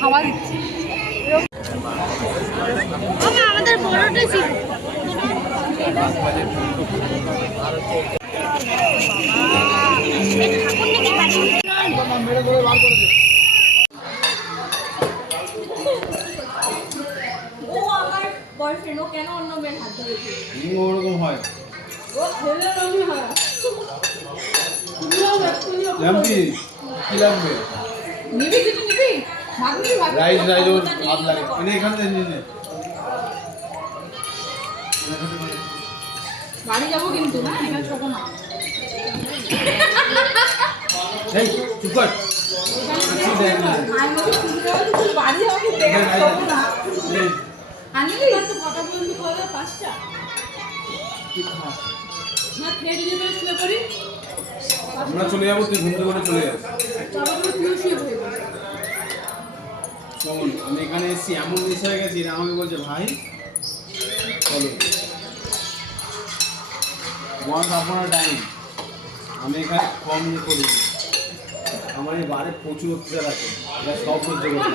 হাওয়া দিচ্ছি। আমাদের বড়টা ছিল। বয়ফ্রেন্ড ও কেন অন্য মেয়ের হাত ধরেছে ওরকম হয়। ও ছেলে আমি হয়। তুমিও দেখ, তুমিও ল্যাম্পি কি লাগবে? নিবি কিছু নিবি? রাইস রাইস ওর ভাত লাগে। এনে এখান থেকে নিয়ে নে। বাড়ি যাব কিন্তু না এখানে ছোট না। এই চুপ কর। কিছু দেখ। না আমি বলি, তুমি যাব তো তুই বাড়ি যাব কিন্তু না। এই, তো কটা পর্যন্ত খাওয়া পাঁচটা? না খেয়ে যদি শুয়ে পড়ি। আমরা চলে যাব তুই ঘুমতে করে চলে শুয়ে পড়বি শোন আমি এখানে এসেছি, এমন মিস হয়ে গেছি আমাকে বলছে, ভাই, চলো। ওয়ান্স আপনার টাইম আমি এখানে কম নিয়ে করি আমার এই বারে প্রচুর অত্যাচার আছে সব সহ্য করতে